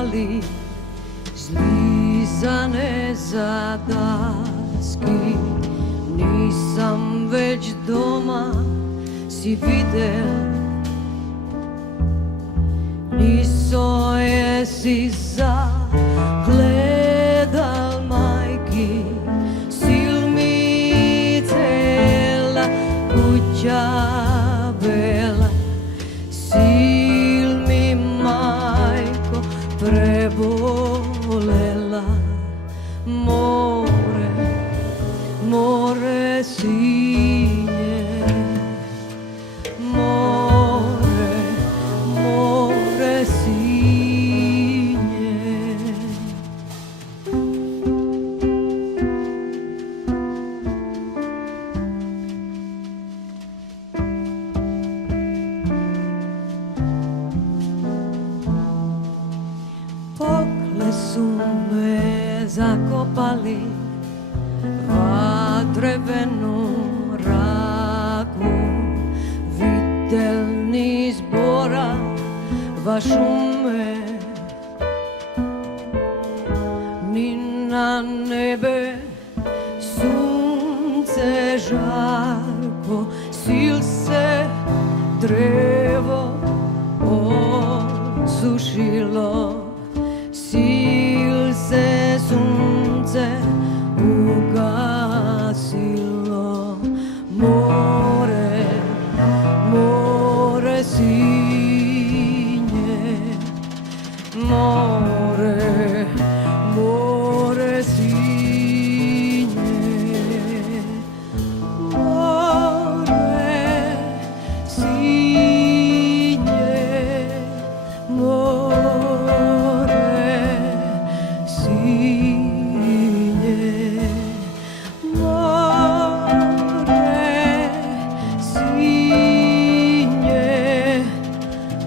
zakopali, slizane za daski. Nisam već doma, si videl, niso jesi zagledal majki, sil mi cela kuća bela, sil mi majko prebolela. More, more sinje, more, more sinje. Pokle su me zakopali, vatrevenu raku, videl niz bora vašu me, ni na nebe sunce žarko, sil se drevo osušilo, sil se sunce ugasilo. More, more sinje, more, more sinje, more sinje, more sinje, more sinje,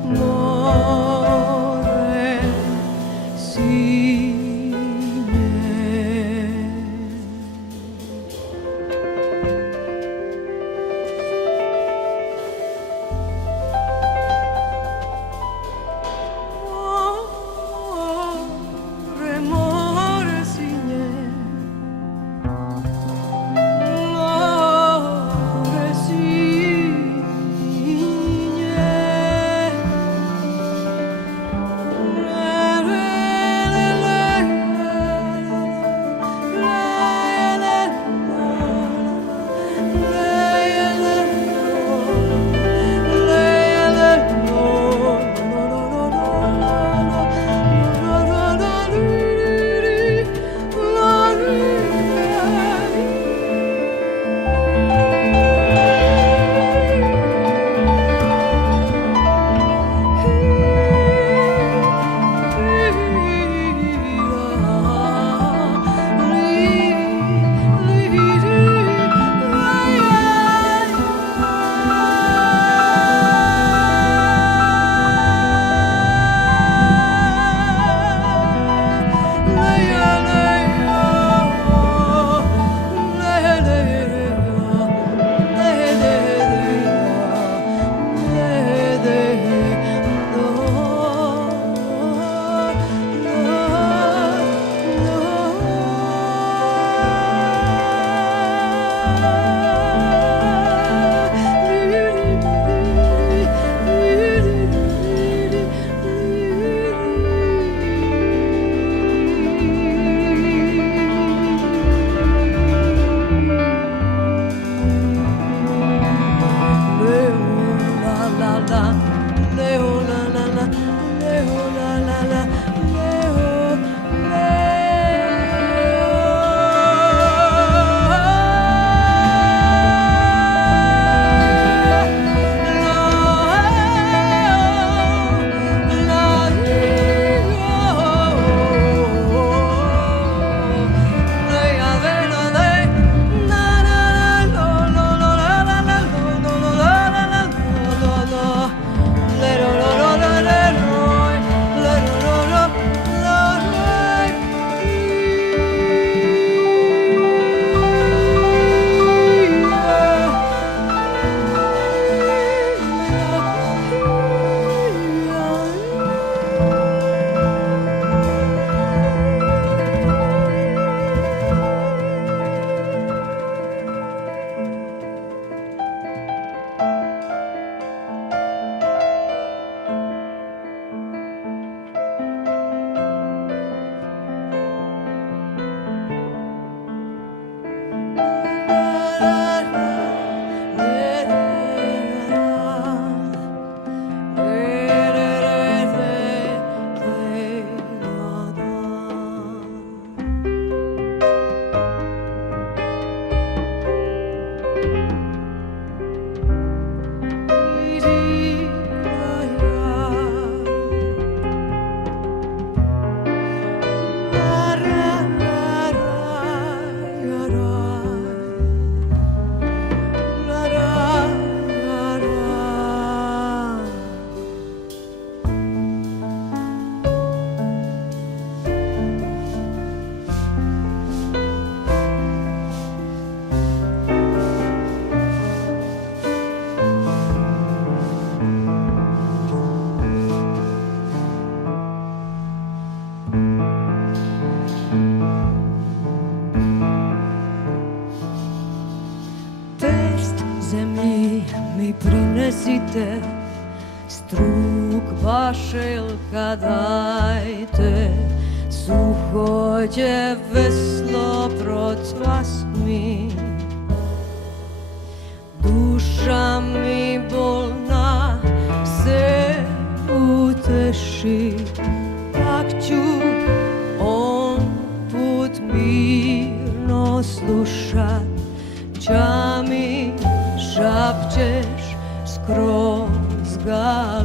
more Anđelka dajte, suhođe veslo procvas mi. Duša mi bolna se uteši, tak ću on put mirno slušat, ča mi šapćeš skroz ga